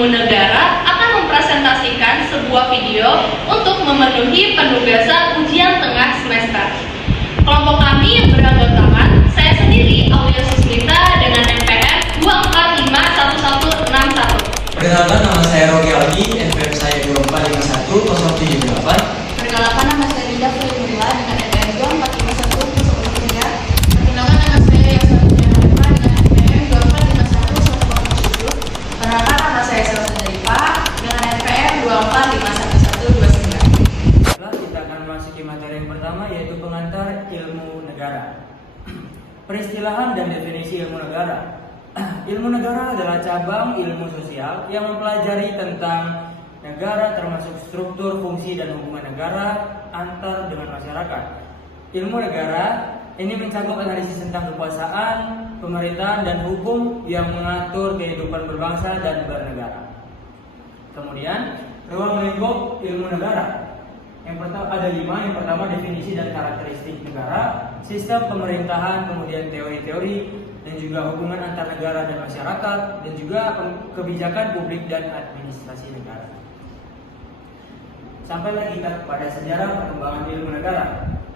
Ilmu Negara akan mempresentasikan sebuah video untuk memenuhi penugasan ujian tengah semester. Kelompok kami beranggotakan saya sendiri, Aulia Susmita, dengan NPM 2451161. Perkenalkan, nama saya Rogi Aldi, NPM saya 2451078. Perkenalkan, nama saya Rida Fritullah dengan NPM 2451013. Perkenalkan, nama saya Yasa Pujianarifah dengan NPM 2451107. Perkenalkan, nama saya Selsa Daripa dengan NPM 2451129. Setelah kita akan memasuki materi yang pertama, yaitu pengantar ilmu negara. Peristilahan dan definisi ilmu negara. Ilmu negara adalah cabang ilmu sosial yang mempelajari tentang negara, termasuk struktur, fungsi, dan hubungan negara antar dengan masyarakat. Ilmu negara ini mencakup analisis tentang kekuasaan, pemerintahan, dan hukum yang mengatur kehidupan berbangsa dan bernegara. Kemudian, ruang lingkup ilmu negara. Yang pertama ada 5. Yang pertama, definisi dan karakteristik negara, sistem pemerintahan, kemudian teori-teori, dan juga hubungan antar negara dan masyarakat, dan juga kebijakan publik dan administrasi negara. Sampailah kita kepada sejarah perkembangan ilmu negara.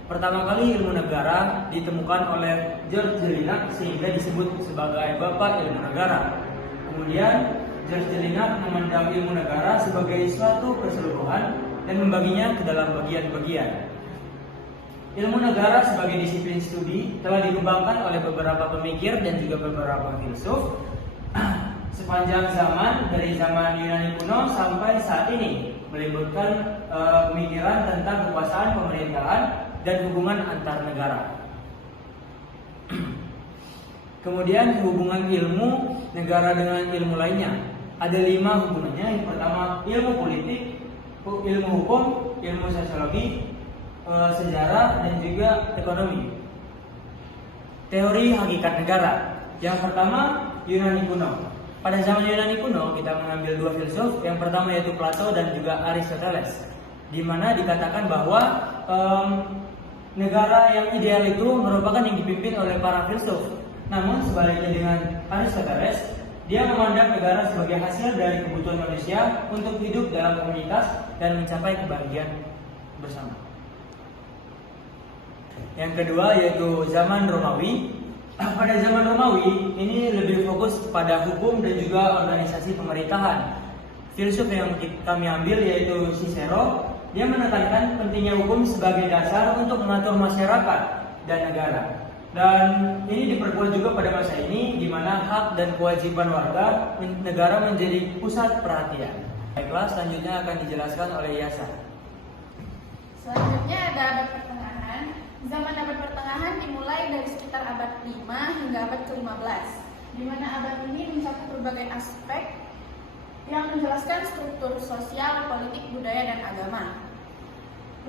Pertama kali ilmu negara ditemukan oleh George Jelinek sehingga disebut sebagai Bapak Ilmu Negara. Kemudian George Jelinek memandang ilmu negara sebagai suatu keseluruhan dan membaginya ke dalam bagian-bagian. Ilmu negara sebagai disiplin studi telah dikembangkan oleh beberapa pemikir dan juga beberapa filsuf sepanjang zaman, dari zaman Yunani kuno sampai saat ini, melibatkan pemikiran tentang kekuasaan, pemerintahan, dan hubungan antar negara. Kemudian hubungan ilmu negara dengan ilmu lainnya. Ada 5 hubungannya. Yang pertama, ilmu politik, ilmu hukum, ilmu sosiologi, sejarah, dan juga ekonomi. Teori hakikat negara. Yang pertama, Yunani kuno. Pada zaman Yunani kuno kita mengambil 2 filsuf. Yang pertama yaitu Plato dan juga Aristoteles, di mana dikatakan bahwa negara yang ideal itu merupakan yang dipimpin oleh para filsuf. Namun sebaliknya dengan Aristoteles, dia memandang negara sebagai hasil dari kebutuhan manusia untuk hidup dalam komunitas dan mencapai kebahagiaan bersama. Yang kedua yaitu zaman Romawi. Pada zaman Romawi ini lebih fokus pada hukum dan juga organisasi pemerintahan. Filsuf yang kami ambil yaitu Cicero. Dia menekankan pentingnya hukum sebagai dasar untuk mengatur masyarakat dan negara. Dan ini diperkuat juga pada masa ini, di mana hak dan kewajiban warga negara menjadi pusat perhatian. Baiklah, selanjutnya akan dijelaskan oleh Yasa. Selanjutnya ada abad pertengahan. Zaman abad pertengahan dimulai dari sekitar abad 5 hingga abad ke-15, di mana abad ini mencakup berbagai aspek yang menjelaskan struktur sosial, politik, budaya, dan agama.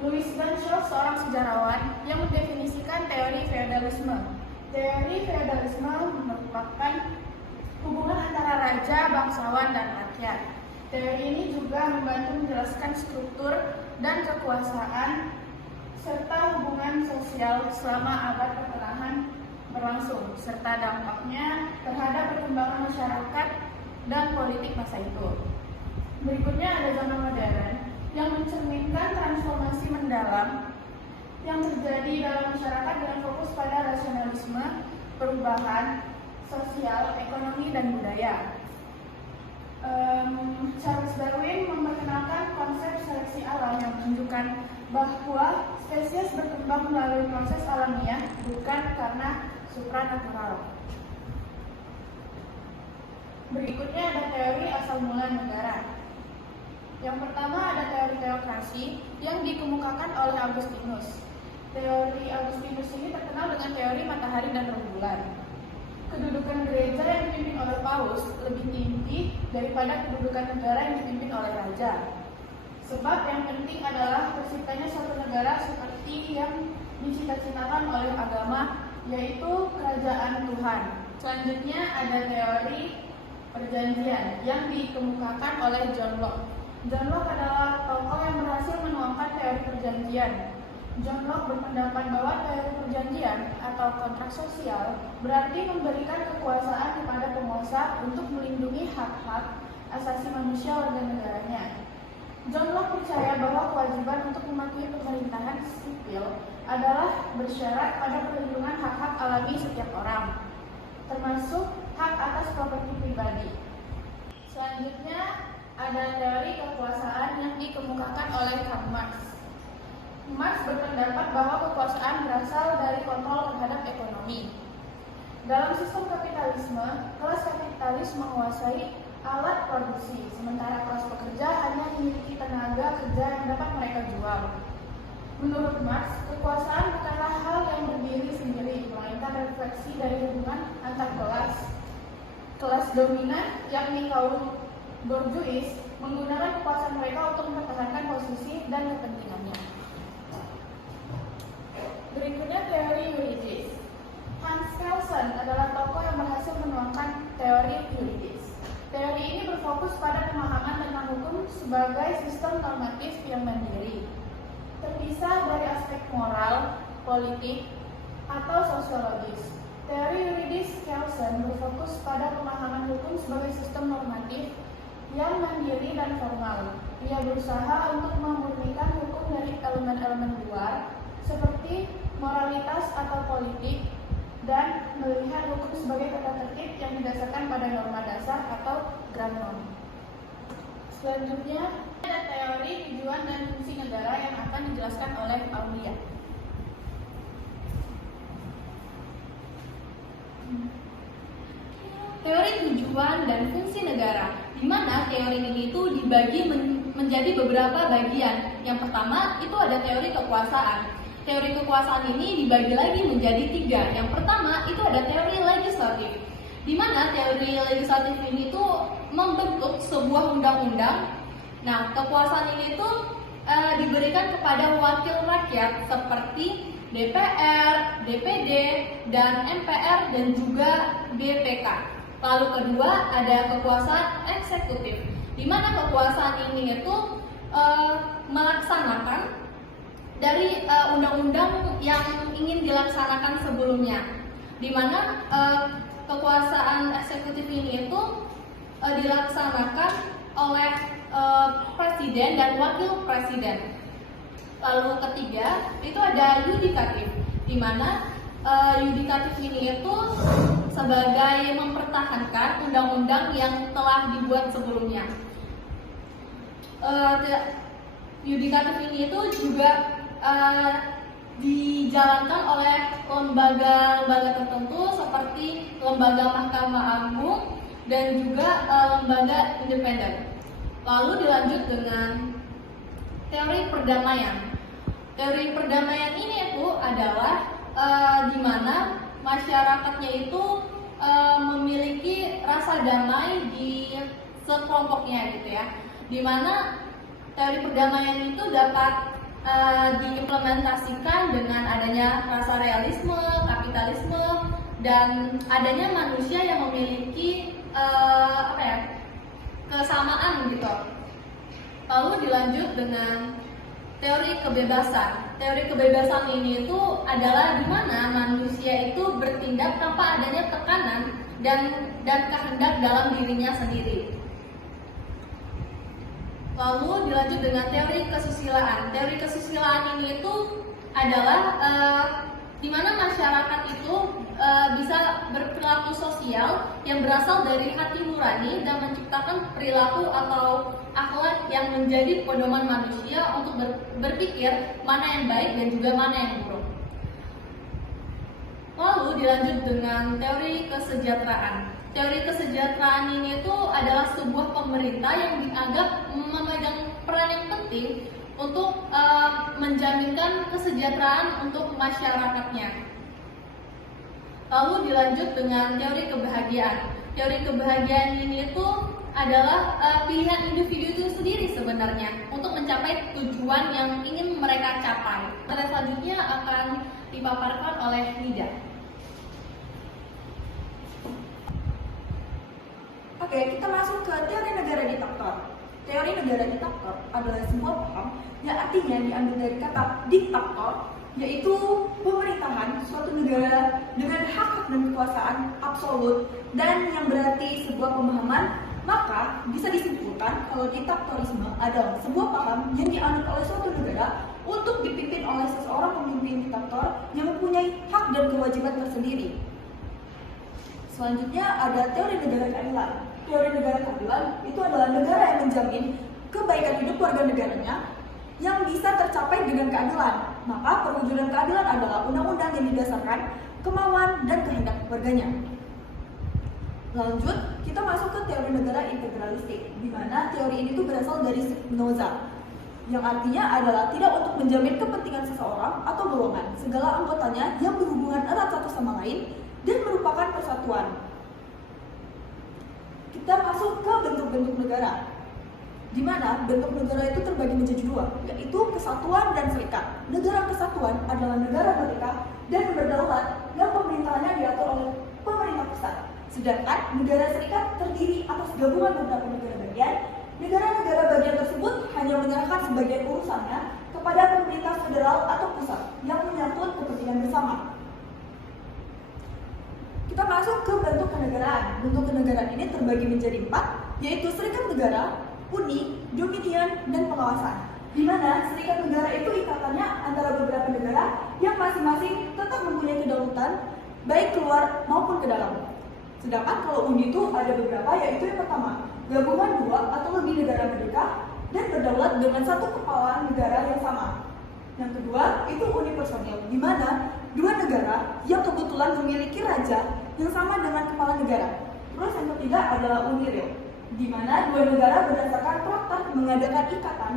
Louis Blanchot, seorang sejarawan yang mendefinisikan teori feodalisme. Teori feodalisme merupakan hubungan antara raja, bangsawan, dan rakyat. Teori ini juga membantu menjelaskan struktur dan kekuasaan serta hubungan sosial selama abad pertengahan berlangsung, serta dampaknya terhadap perkembangan masyarakat dan politik masa itu. Berikutnya ada zaman modern yang mencerminkan transformasi mendalam yang terjadi dalam masyarakat dengan fokus pada rasionalisme, perubahan sosial, ekonomi, dan budaya. Charles Darwin memperkenalkan konsep seleksi alam yang menunjukkan bahwa spesies berkembang melalui proses alamiah, bukan karena supranatural. Berikutnya ada teori asal mula negara. Yang pertama ada teori teokrasi yang dikemukakan oleh Augustinus. Teori Augustinus ini terkenal dengan teori matahari dan rembulan. Kedudukan gereja yang dipimpin oleh paus lebih tinggi daripada kedudukan negara yang dipimpin oleh raja. Sebab yang penting adalah terciptanya suatu negara seperti yang dicita-citakan oleh agama, yaitu kerajaan Tuhan. Selanjutnya ada teori perjanjian yang dikemukakan oleh John Locke. John Locke adalah tokoh yang berhasil menuangkan teori perjanjian. John Locke berpendapat bahwa teori perjanjian atau kontrak sosial berarti memberikan kekuasaan kepada penguasa untuk melindungi hak-hak asasi manusia warga negaranya. John Locke percaya bahwa kewajiban untuk mematuhi pemerintahan sipil adalah bersyarat pada perlindungan hak-hak alami setiap orang, termasuk hak atas properti pribadi. Selanjutnya ada teori kekuasaan yang dikemukakan oleh Karl Marx. Marx berpendapat bahwa kekuasaan berasal dari kontrol terhadap ekonomi. Dalam sistem kapitalisme, kelas kapitalis menguasai alat produksi, sementara kelas pekerja hanya memiliki tenaga kerja yang dapat mereka jual. Menurut Marx, kekuasaan bukanlah hal yang berdiri sendiri, melainkan refleksi dari hubungan antar kelas. Kelas dominan, yakni kaum borjuis, menggunakan kekuasaan mereka untuk mempertahankan posisi dan kepentingannya. Berikutnya teori yuridis. Hans Kelsen adalah tokoh yang berhasil menuangkan teori yuridis. Teori ini berfokus pada pemahaman tentang hukum sebagai sistem normatif yang mandiri, terpisah dari aspek moral, politik, atau sosiologis. Teori yuridis Kelsen berfokus pada pemahaman hukum sebagai sistem normatif yang mandiri dan formal. Ia berusaha untuk memurnikan hukum dari elemen-elemen luar, seperti moralitas atau politik, dan melihat hukum sebagai tata tertib yang didasarkan pada norma dasar atau grand norm. Selanjutnya ada teori tujuan dan fungsi negara yang akan dijelaskan oleh Aulia. Teori tujuan dan fungsi negara, di mana teori ini itu dibagi menjadi beberapa bagian. Yang pertama itu ada teori kekuasaan. Teori kekuasaan ini dibagi lagi menjadi 3. Yang pertama itu ada teori legislatif, di mana teori legislatif ini itu membentuk sebuah undang-undang. Nah, kekuasaan ini itu diberikan kepada wakil rakyat seperti DPR, DPD, dan MPR, dan juga BPK. Lalu kedua ada kekuasaan eksekutif, di mana kekuasaan ini itu melaksanakan dari undang-undang yang ingin dilaksanakan sebelumnya, di mana kekuasaan eksekutif ini itu dilaksanakan oleh presiden dan wakil presiden. Lalu ketiga itu ada yudikatif, di mana yudikatif ini itu sebagai mempertahankan undang-undang yang telah dibuat sebelumnya. Yudikatif ini itu juga dijalankan oleh lembaga-lembaga tertentu seperti lembaga Mahkamah Agung dan juga lembaga independen. Lalu dilanjut dengan teori perdamaian. Teori perdamaian ini itu adalah di mana masyarakatnya itu memiliki rasa damai di sekelompoknya gitu ya. Di mana teori perdamaian itu dapat diimplementasikan dengan adanya rasa realisme, kapitalisme, dan adanya manusia yang memiliki kesamaan gitu. Lalu dilanjut dengan teori kebebasan. Teori kebebasan ini itu adalah di mana manusia itu bertindak tanpa adanya tekanan dan kehendak dalam dirinya sendiri. Lalu dilanjut dengan teori kesusilaan. Teori kesusilaan ini itu adalah di mana masyarakat itu bisa berperilaku sosial yang berasal dari hati nurani dan menciptakan perilaku atau akhlak yang menjadi pedoman manusia untuk berpikir mana yang baik dan juga mana yang buruk. Lalu dilanjut dengan teori kesejahteraan. Teori kesejahteraan ini itu adalah sebuah pemerintah yang dianggap memegang peran yang penting untuk menjaminkan kesejahteraan untuk masyarakatnya. Lalu dilanjut dengan teori kebahagiaan. Teori kebahagiaan ini itu adalah pilihan individu itu sendiri sebenarnya untuk mencapai tujuan yang ingin mereka capai. Materi selanjutnya akan dipaparkan oleh Nida. Oke, kita masuk ke teori negara diktator. Teori negara diktator adalah sebuah paham yang artinya diambil dari kata diktator, yaitu pemerintahan suatu negara dengan hak dan kekuasaan absolut, dan yang berarti sebuah pemahaman Maka bisa disimpulkan kalau diktatorisme adalah sebuah paham yang dianut oleh suatu negara untuk dipimpin oleh seseorang pemimpin diktator yang mempunyai hak dan kewajiban tersendiri. Selanjutnya ada teori negara keadilan. Teori negara keadilan itu adalah negara yang menjamin kebaikan hidup warga negaranya yang bisa tercapai dengan keadilan. Maka perwujudan keadilan adalah undang-undang yang didasarkan kemauan dan kehendak warganya. Lanjut, kita masuk ke teori negara integralistik, di mana teori ini tuh berasal dari Spinoza, yang artinya adalah tidak untuk menjamin kepentingan seseorang atau golongan, segala anggotanya yang berhubungan erat satu sama lain dan merupakan persatuan. Kita masuk ke bentuk-bentuk negara, di mana bentuk negara itu terbagi menjadi dua, yaitu kesatuan dan serikat. Negara kesatuan adalah negara merdeka dan berdaulat yang pemerintahannya diatur oleh pemerintah pusat. Sedangkan negara serikat terdiri atas gabungan beberapa negara bagian. Negara-negara bagian tersebut hanya menyerahkan sebagian urusannya kepada pemerintah federal atau pusat yang menyangkut kepentingan bersama. Kita masuk ke bentuk kenegaraan. Bentuk kenegaraan ini terbagi menjadi 4, yaitu serikat negara, uni, dominion, dan pengawasan. Di mana serikat negara itu ikatannya antara beberapa negara yang masing-masing tetap mempunyai kedaulatan baik keluar maupun ke dalam. Sedangkan kalau uni itu ada beberapa, yaitu yang pertama, gabungan 2 atau lebih negara merdeka dan berdaulat dengan satu kepala negara yang sama. Yang kedua, itu uni personil, di mana 2 negara yang kebetulan memiliki raja yang sama dengan kepala negara. Terus yang ketiga adalah uni real, di mana 2 negara berdasarkan traktat mengadakan ikatan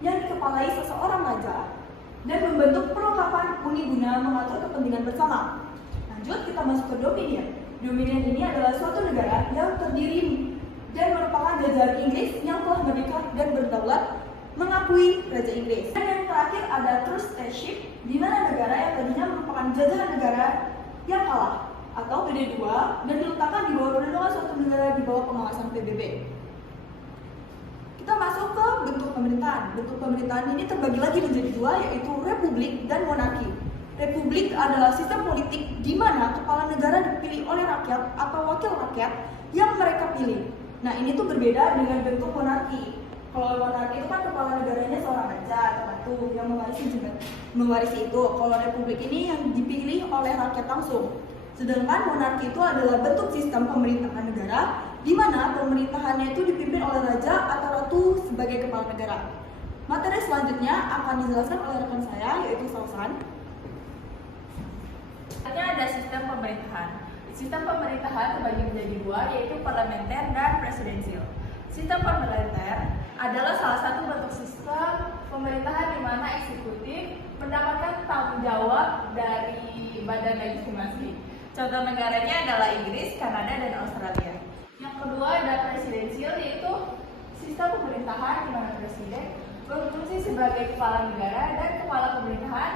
yang dikepalai seseorang raja dan membentuk perlengkapan uni guna mengatur kepentingan bersama. Lanjut, kita masuk ke dominion. Dominion ini adalah suatu negara yang terdiri dan merupakan jajahan Inggris yang telah merdeka dan berdaulat mengakui Raja Inggris. Dan yang terakhir ada trusteeship, di mana negara yang tadinya merupakan jajahan negara yang kalah atau PD2 dan diletakkan di bawah perlindungan suatu negara di bawah pengawasan PBB. Kita masuk ke bentuk pemerintahan. Bentuk pemerintahan ini terbagi lagi menjadi 2, yaitu republik dan monarki. Republik adalah sistem politik di mana kepala negara dipilih oleh rakyat atau wakil rakyat yang mereka pilih. Nah, ini tuh berbeda dengan bentuk monarki. Kalau monarki itu kan kepala negaranya seorang raja atau ratu yang mewarisi itu. Kalau republik ini yang dipilih oleh rakyat langsung. Sedangkan monarki itu adalah bentuk sistem pemerintahan negara di mana pemerintahannya itu dipimpin oleh raja atau ratu sebagai kepala negara. Materi selanjutnya akan dijelaskan oleh rekan saya, yaitu Sausan. Ada sistem pemerintahan. Sistem pemerintahan terbagi menjadi 2, yaitu parlementer dan presidensial. Sistem parlementer adalah salah satu bentuk sistem pemerintahan di mana eksekutif mendapatkan tanggung jawab dari badan legislasi. Contoh negaranya adalah Inggris, Kanada, dan Australia. Yang kedua ada presidensial, yaitu sistem pemerintahan di mana presiden berfungsi sebagai kepala negara dan kepala pemerintahan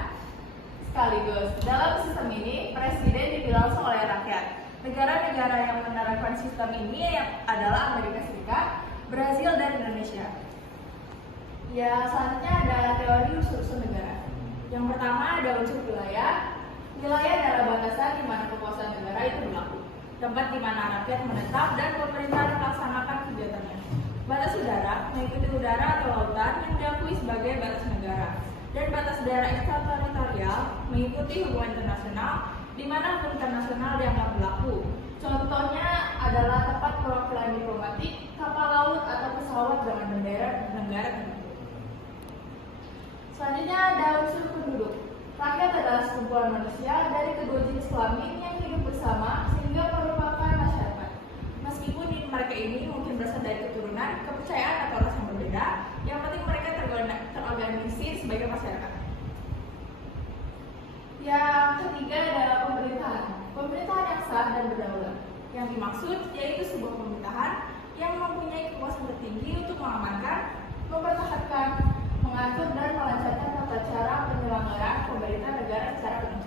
sekaligus. Dalam sistem ini, presiden dipilih langsung oleh rakyat. Negara-negara yang menerapkan sistem ini adalah Amerika Serikat, Brazil, dan Indonesia. Ya, selanjutnya ada teori unsur-unsur negara. Yang pertama ada unsur wilayah. Wilayah adalah batasan di mana kekuasaan negara itu berlaku. Tempat di mana rakyat menetap dan pemerintahan melaksanakan kegiatannya. Batas udara mengikuti udara atau lautan yang diakui sebagai batas negara. Dan batas daerah ekstrateritorial mengikuti hubungan internasional di mana hukum internasional dianggap berlaku. Contohnya adalah tempat perwakilan diplomatik, kapal laut atau pesawat dengan bendera negara tertentu. Selanjutnya ada unsur penduduk. Rakyat adalah sekumpulan manusia dari kedua jenis kelamin yang hidup bersama sehingga merupakan masyarakat. Meskipun mereka ini mungkin berasal dari keturunan, kepercayaan atau ras yang berbeda, yang penting mereka terorganisir sebagai masyarakat. Yang ketiga adalah pemerintahan. Pemerintahan yang sah dan berdaulat. Yang dimaksud yaitu sebuah pemerintahan yang mempunyai kekuasaan tertinggi untuk mengamankan, mempertahankan, mengatur dan melancarkan tata cara penyelenggaraan pemerintah negara secara penuh.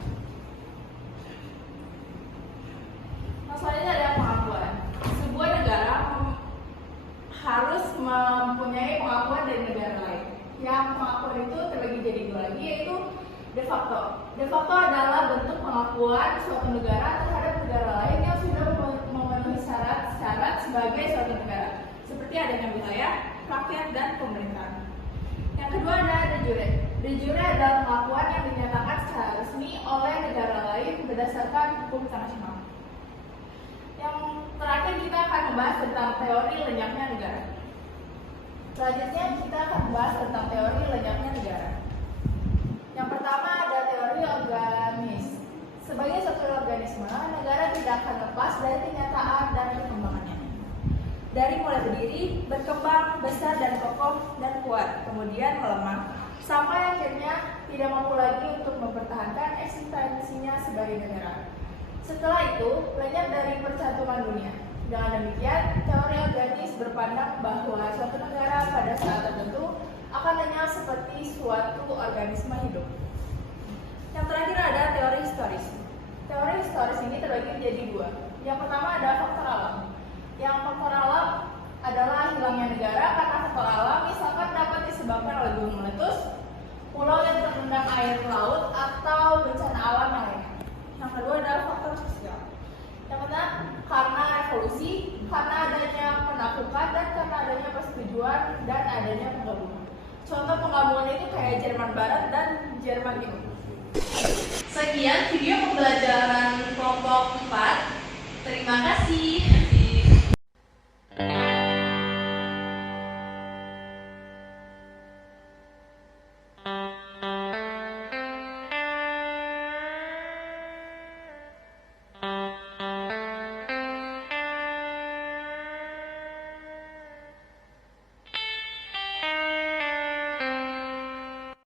Masalahnya adalah pengakuan. Sebuah negara harus mempunyai pengakuan dari negara lain. Yang pengakuan itu terbagi jadi 2 lagi, yaitu de facto. De facto adalah bentuk pengakuan suatu negara terhadap negara lain yang sudah memenuhi syarat-syarat sebagai suatu negara. seperti adanya wilayah, rakyat, dan pemerintahan. Yang kedua ada de jure. De jure adalah pengakuan yang dinyatakan secara resmi oleh negara lain berdasarkan hukum internasional. Yang terakhir kita akan membahas tentang teori lenyapnya negara. Selanjutnya kita akan membahas tentang teori lenyapnya negara. Yang pertama ada teori organis. Sebagai suatu organisme, negara tidak akan lepas dari kenyataan dan perkembangannya. Dari mulai berdiri, berkembang, besar dan kokoh dan kuat, kemudian melemah, sampai akhirnya tidak mampu lagi untuk mempertahankan eksistensinya sebagai negara. Setelah itu, lenyap dari percaturan dunia. Dengan demikian, teori organis berpandang bahwa suatu negara pada saat tertentu akan lenyap seperti suatu organisme hidup. Yang terakhir ada teori historis. Teori historis ini terbagi menjadi dua. Yang pertama ada faktor alam. Yang faktor alam adalah hilangnya negara karena faktor alam misalkan dapat disebabkan oleh gunung meletus, pulau yang terendam air laut, atau bencana alam yang lainnya. Yang kedua adalah faktor sosial. Yang pertama karena revolusi, karena adanya penaklukan, dan karena adanya persetujuan dan adanya penggabungan. Contoh penggabungan itu kayak Jerman Barat dan Jerman Timur. Sekian video pembelajaran kelompok 4. Terima kasih.